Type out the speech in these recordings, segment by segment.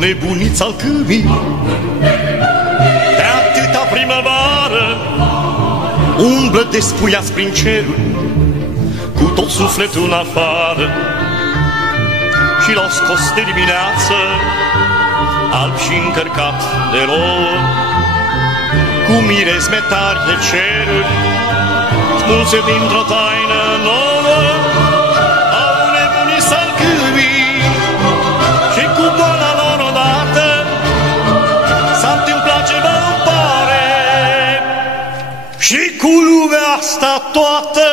nebuniț al câmii, de atâta primăvară umblă despuiați prin cerul, cu tot sufletul în afară. Și l-au scos de dimineață, alb și încărcat de rouă, cu mirezme tari de ceruri, smulse dintr-o taină nouă. Au nebunit salcâmii și cu boala lor odată s-a întâmplat ceva, îmi pare, și cu lumea asta toată.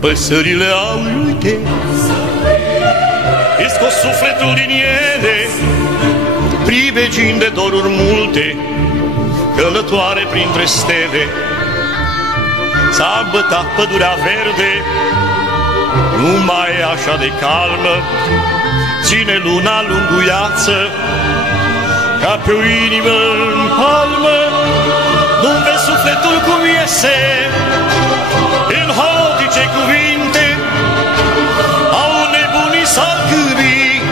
Păsările au uite, îi scos sufletul din ele, privegind de doruri multe, călătoare printre stele. S-a bătat pădurea verde, nu mai e așa de calmă, ține luna lunguiață, ca pe o inimă în palmă. Nu-mi vezi sufletul cum iese, în haotice cuvinte, au nebunii salcâmii,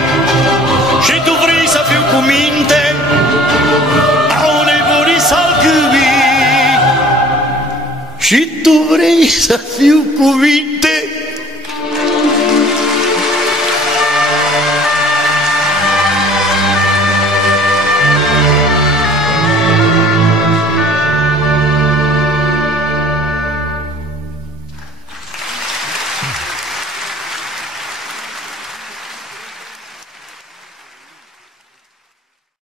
și tu vrei să fiu cu minte. Au nebunii salcâmii, și tu vrei să fiu cu minte.